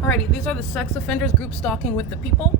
Alrighty, these are the sex offenders group stalking with the people.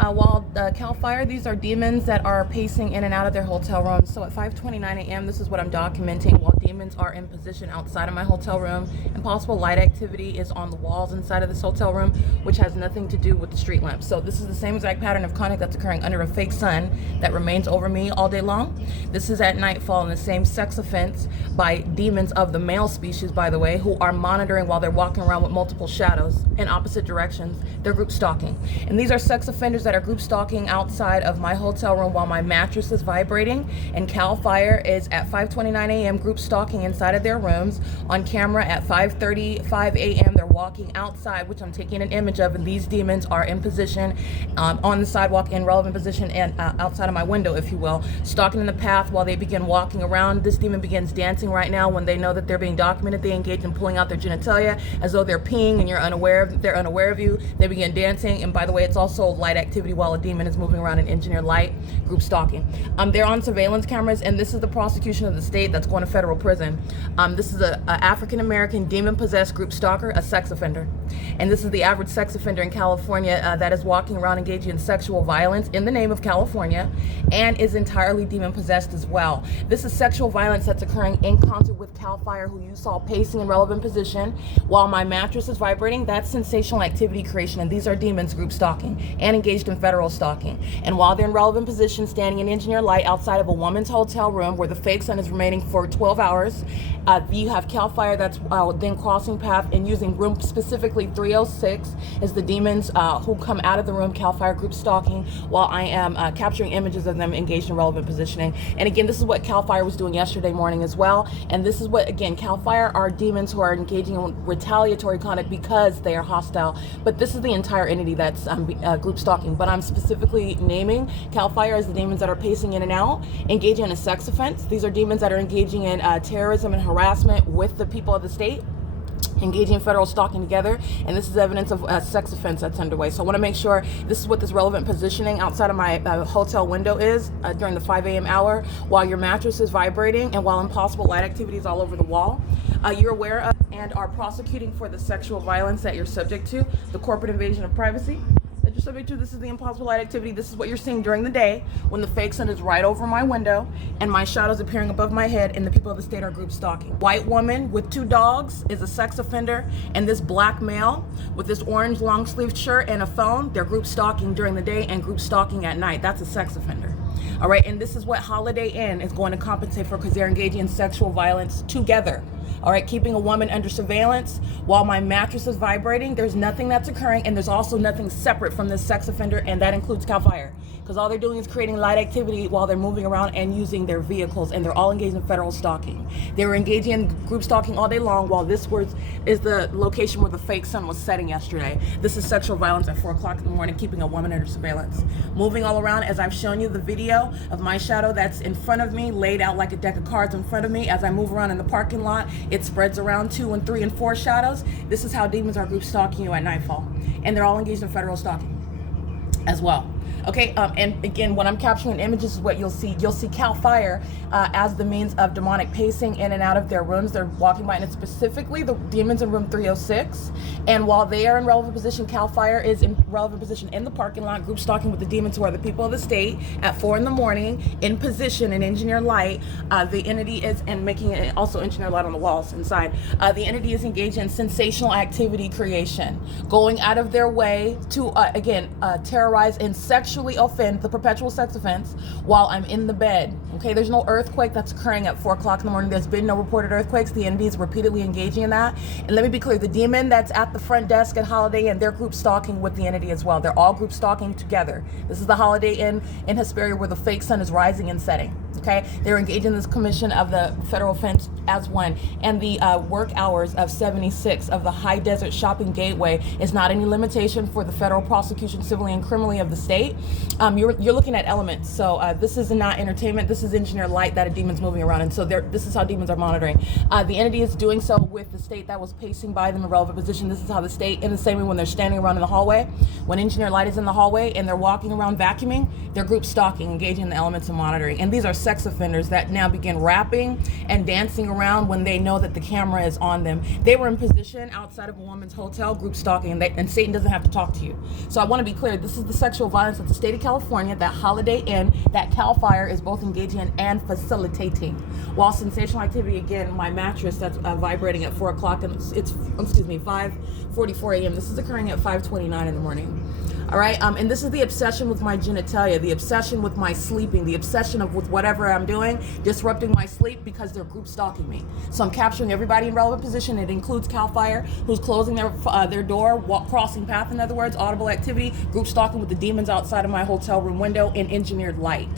While CAL FIRE, these are demons that are pacing in and out of their hotel rooms. So at 5:29 a.m., this is what I'm documenting while demons are in position outside of my hotel room, and possible light activity is on the walls inside of this hotel room, which has nothing to do with the street lamps. So this is the same exact pattern of conduct that's occurring under a fake sun that remains over me all day long. This is at nightfall in the same sex offense by demons of the male species, by the way, who are monitoring while they're walking around with multiple shadows in opposite directions. They're group stalking. And these are sex offenders that are group stalking outside of my hotel room while my mattress is vibrating, and CAL FIRE is at 5:29 a.m. group stalking inside of their rooms. On camera at 5:35 a.m. they're walking outside, which I'm taking an image of, and these demons are in position on the sidewalk in relevant position and outside of my window, if you will, stalking in the path while they begin walking around. This demon begins dancing right now. When they know that they're being documented, they engage in pulling out their genitalia as though they're peeing and they're unaware of you. They begin dancing, and by the way, it's also light activity while a demon is moving around in engineered light, group stalking. They're on surveillance cameras, and this is the prosecution of the state that's going to federal prison. This is a African-American demon-possessed group stalker, a sex offender. And this is the average sex offender in California that is walking around engaging in sexual violence in the name of California and is entirely demon-possessed as well. This is sexual violence that's occurring in concert with CAL FIRE, who you saw pacing in relevant position while my mattress is vibrating. That's sensational activity creation, and these are demons group stalking and engaged in federal stalking. And while they're in relevant position, standing in engineered light outside of a woman's hotel room where the fake sun is remaining for 12 hours, you have CAL FIRE that's then crossing path and using room specifically 306 is the demons who come out of the room, CAL FIRE group stalking, while I am capturing images of them engaged in relevant positioning. And again, this is what CAL FIRE was doing yesterday morning as well. And this is what, again, CAL FIRE are demons who are engaging in retaliatory conduct because they are hostile. But this is the entire entity that's group stalking. But I'm specifically naming CAL FIRE as the demons that are pacing in and out, engaging in a sex offense. These are demons that are engaging in terrorism and harassment with the people of the state, engaging in federal stalking together, and this is evidence of a sex offense that's underway. So I want to make sure this is what this relevant positioning outside of my hotel window is during the 5 a.m. hour while your mattress is vibrating and while impossible light activities all over the wall. You're aware of and are prosecuting for the sexual violence that you're subject to, the corporate invasion of privacy that you're subject to. This is the impossible light activity. This is what you're seeing during the day when the fake sun is right over my window and my shadows appearing above my head, and the people of the state are group stalking. White woman with 2 dogs is a sex offender, and this black male with this orange long sleeved shirt and a phone, they're group stalking during the day and group stalking at night. That's a sex offender. All right, and this is what Holiday Inn is going to compensate for because they're engaging in sexual violence together. All right, keeping a woman under surveillance while my mattress is vibrating. There's nothing that's occurring, and there's also nothing separate from this sex offender, and that includes CAL FIRE, because all they're doing is creating light activity while they're moving around and using their vehicles, and they're all engaged in federal stalking. They were engaging in group stalking all day long while this is the location where the fake sun was setting yesterday. This is sexual violence at 4 o'clock in the morning, keeping a woman under surveillance. Moving all around, as I've shown you the video of my shadow that's in front of me, laid out like a deck of cards in front of me. As I move around in the parking lot, it spreads around 2 and 3 and 4 shadows. This is how demons are group stalking you at nightfall. And they're all engaged in federal stalking as well. Okay, and again, when I'm capturing images is what you'll see. You'll see CAL FIRE as the means of demonic pacing in and out of their rooms. They're walking by, and it's specifically the demons in room 306. And while they are in relevant position, CAL FIRE is in relevant position in the parking lot, group stalking with the demons who are the people of the state at 4 in the morning, in position in engineered light. The entity is, and making it also engineered light on the walls inside. The entity is engaged in sensational activity creation, going out of their way to, terrorize and sexually offend, the perpetual sex offense, while I'm in the bed. Okay, there's no earthquake that's occurring at 4 o'clock in the morning. There's been no reported earthquakes. The entity is repeatedly engaging in that. And let me be clear, the demon that's at the front desk at Holiday Inn, they're group stalking with the entity as well. They're all group stalking together. This is the Holiday Inn in Hesperia where the fake sun is rising and setting. Okay, they're engaged in this commission of the federal offense as one, and the work hours of 76 of the High Desert Shopping Gateway is not any limitation for the federal prosecution, civilly and criminally, of the state. You're looking at elements, so this is not entertainment. This is engineered light that a demon's moving around, and so this is how demons are monitoring. The entity is doing so with the state that was pacing by them in relevant position. This is how the state, in the same way when they're standing around in the hallway, when engineered light is in the hallway and they're walking around vacuuming, they're group stalking, engaging in the elements of monitoring, and these are sex offenders that now begin rapping and dancing around when they know that the camera is on them. They were in position outside of a woman's hotel, group stalking, and Satan doesn't have to talk to you. So I want to be clear, this is the sexual violence that the state of California, that Holiday Inn, that CAL FIRE is both engaging in and facilitating. While sensational activity, again, my mattress that's vibrating at 4 o'clock, and it's 5:44 a.m. This is occurring at 5:29 in the morning. All right, and this is the obsession with my genitalia, the obsession with my sleeping, the obsession with whatever I'm doing, disrupting my sleep because they're group stalking me. So I'm capturing everybody in relevant position. It includes CAL FIRE, who's closing their door, crossing path, in other words, audible activity, group stalking with the demons outside of my hotel room window in engineered light.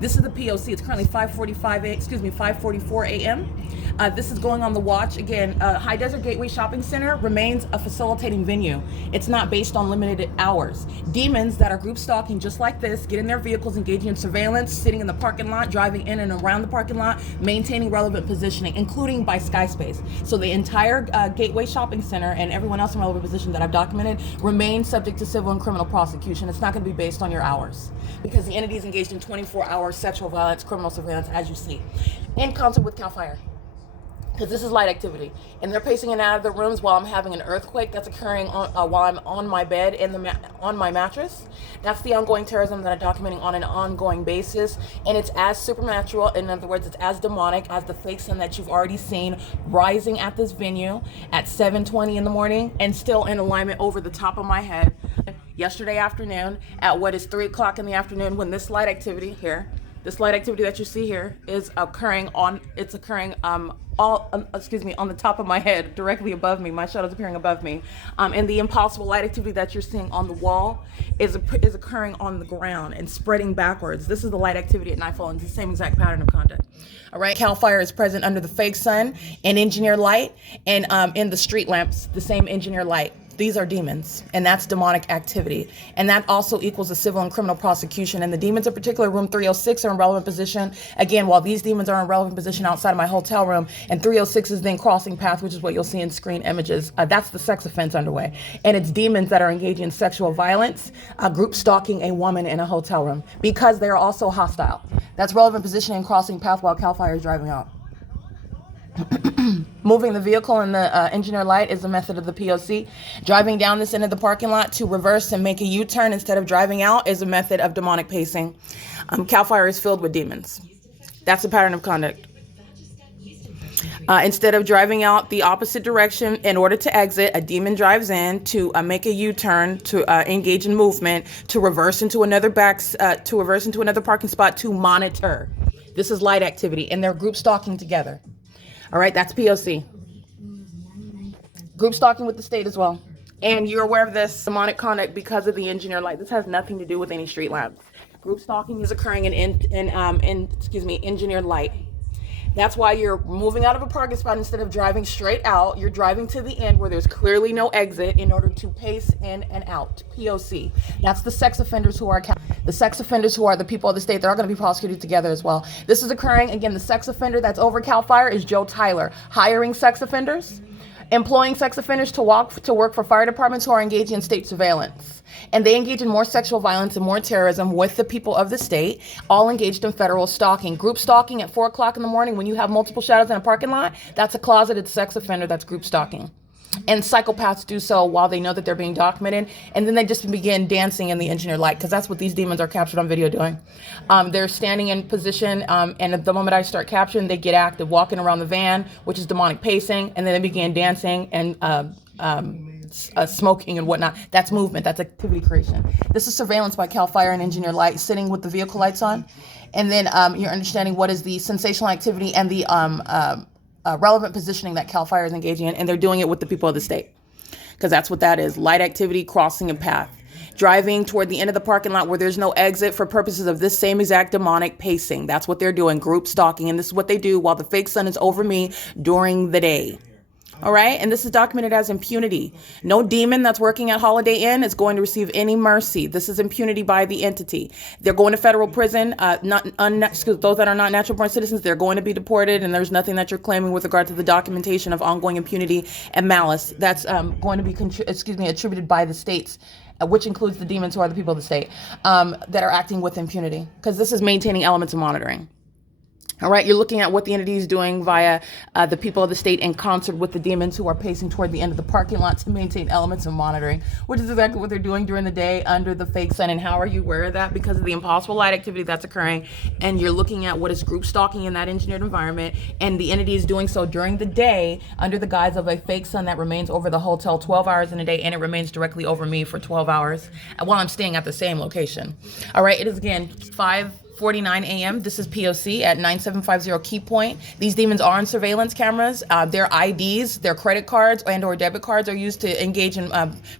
This is the P.O.C. It's currently 5:44 a.m. This is going on the watch. Again, High Desert Gateway Shopping Center remains a facilitating venue. It's not based on limited hours. Demons that are group stalking just like this, get in their vehicles, engaging in surveillance, sitting in the parking lot, driving in and around the parking lot, maintaining relevant positioning, including by Skyspace. So the entire Gateway Shopping Center and everyone else in relevant position that I've documented remain subject to civil and criminal prosecution. It's not going to be based on your hours because the entity is engaged in 24-hour sexual violence, criminal surveillance, as you see, in concert with CAL FIRE. Because this is light activity, and they're pacing in and out of the rooms while I'm having an earthquake that's occurring while I'm on my bed on my mattress. That's the ongoing terrorism that I'm documenting on an ongoing basis, and it's as supernatural. In other words, it's as demonic as the fake sun that you've already seen rising at this venue at 7:20 in the morning and still in alignment over the top of my head yesterday afternoon at what is 3 o'clock in the afternoon, when this light activity here, this light activity that you see here is occurring on the top of my head, directly above me. My shadow's appearing above me. And the impossible light activity that you're seeing on the wall is occurring on the ground and spreading backwards. This is the light activity at nightfall, and it's the same exact pattern of conduct. All right, CAL FIRE is present under the fake sun and engineered light, and in the street lamps, the same engineered light. These are demons, and that's demonic activity. And that also equals a civil and criminal prosecution. And the demons in particular, room 306, are in relevant position. Again, while these demons are in relevant position outside of my hotel room, and 306 is then crossing path, which is what you'll see in screen images. That's the sex offense underway. And it's demons that are engaging in sexual violence, group stalking a woman in a hotel room, because they are also hostile. That's relevant position and crossing path while CAL FIRE is driving out. Moving the vehicle in the engineer light is the method of the P.O.C. Driving down this end of the parking lot to reverse and make a U-turn instead of driving out is a method of demonic pacing. CAL FIRE is filled with demons. That's the pattern of conduct. Instead of driving out the opposite direction in order to exit, a demon drives in to make a U-turn, to engage in movement, to reverse into another parking spot to monitor. This is light activity, and they're group stalking together. All right, that's P.O.C. Group stalking with the state as well. And you're aware of this demonic conduct because of the engineer light. This has nothing to do with any street lamps. Group stalking is occurring in engineered light. That's why you're moving out of a parking spot. Instead of driving straight out, you're driving to the end where there's clearly no exit in order to pace in and out. P.O.C. That's the sex offenders who are the people of the state. They're all going to be prosecuted together as well. This is occurring, again, the sex offender that's over CAL FIRE is Joe Tyler, hiring sex offenders, employing sex offenders to work for fire departments who are engaging in state surveillance. And they engage in more sexual violence and more terrorism with the people of the state, all engaged in federal stalking. Group stalking at 4 o'clock in the morning when you have multiple shadows in a parking lot, that's a closeted sex offender that's group stalking. And psychopaths do so while they know that they're being documented, and then they just begin dancing in the engineered light, because that's what these demons are captured on video doing. They're standing in position, and at the moment I start capturing, they get active, walking around the van, which is demonic pacing, and then they begin dancing and smoking and whatnot. That's movement. That's activity creation. This is surveillance by CAL FIRE and engineered light, sitting with the vehicle lights on, and then you're understanding what is the sensational activity and the relevant positioning that CAL FIRE is engaging in, and they're doing it with the people of the state, because that's what that is. Light activity, crossing a path, driving toward the end of the parking lot where there's no exit for purposes of this same exact demonic pacing. That's what they're doing, group stalking, and this is what they do while the fake sun is over me during the day. All right, and this is documented as impunity. No demon that's working at Holiday Inn is going to receive any mercy. This is impunity by the entity. They're going to federal prison. Those that are not natural-born citizens, they're going to be deported, and there's nothing that you're claiming with regard to the documentation of ongoing impunity and malice that's going to be attributed by the states, which includes the demons who are the people of the state, that are acting with impunity, because this is maintaining elements of monitoring. All right, you're looking at what the entity is doing via the people of the state in concert with the demons who are pacing toward the end of the parking lot to maintain elements of monitoring, which is exactly what they're doing during the day under the fake sun. And how are you aware of that? Because of the impossible light activity that's occurring. And you're looking at what is group stalking in that engineered environment. And the entity is doing so during the day under the guise of a fake sun that remains over the hotel 12 hours in a day. And it remains directly over me for 12 hours while I'm staying at the same location. All right, it is again 5:49 a.m. This is P.O.C. at 9750 Key Point. These demons are on surveillance cameras. Their IDs, their credit cards and or debit cards are used to engage in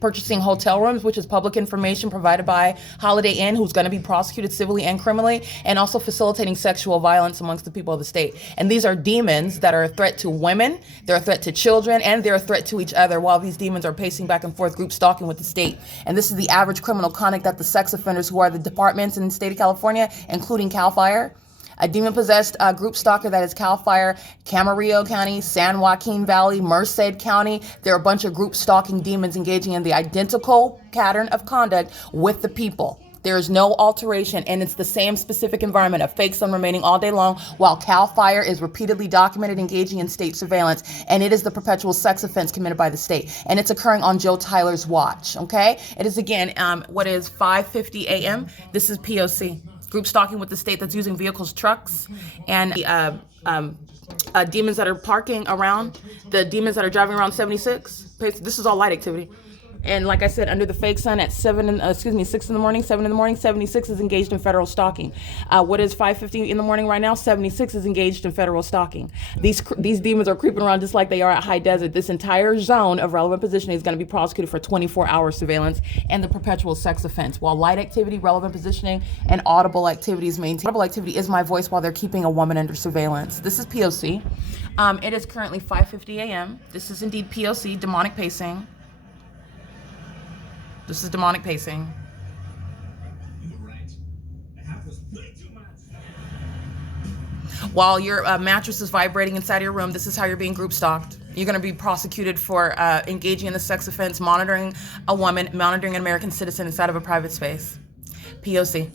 purchasing hotel rooms, which is public information provided by Holiday Inn, who's going to be prosecuted civilly and criminally, and also facilitating sexual violence amongst the people of the state. And these are demons that are a threat to women, they're a threat to children, and they're a threat to each other while these demons are pacing back and forth, group stalking with the state. And this is the average criminal conduct that the sex offenders who are the departments in the state of California, including CAL FIRE, a demon-possessed group stalker that is CAL FIRE, Camarillo County, San Joaquin Valley, Merced County. There are a bunch of group stalking demons engaging in the identical pattern of conduct with the people. There is no alteration, and it's the same specific environment of fake sun remaining all day long while CAL FIRE is repeatedly documented engaging in state surveillance, and it is the perpetual sex offense committed by the state, and it's occurring on Joe Tyler's watch, okay? It is, again, what is 5:50 a.m. This is POC. Group stalking with the state that's using vehicles, trucks, and demons that are parking around, the demons that are driving around 76. This is all light activity. And like I said, under the fake sun at 6 in the morning, 7 in the morning, 76 is engaged in federal stalking. What is 5:50 in the morning right now? 76 is engaged in federal stalking. These demons are creeping around just like they are at High Desert. This entire zone of relevant positioning is going to be prosecuted for 24-hour surveillance and the perpetual sex offense. While light activity, relevant positioning, and audible activity is maintained. Audible activity is my voice while they're keeping a woman under surveillance. This is POC. It is currently 5:50 a.m. This is indeed POC, demonic pacing. This is demonic pacing. While your mattress is vibrating inside of your room, this is how you're being group stalked. You're going to be prosecuted for engaging in the sex offense, monitoring a woman, monitoring an American citizen inside of a private space. POC.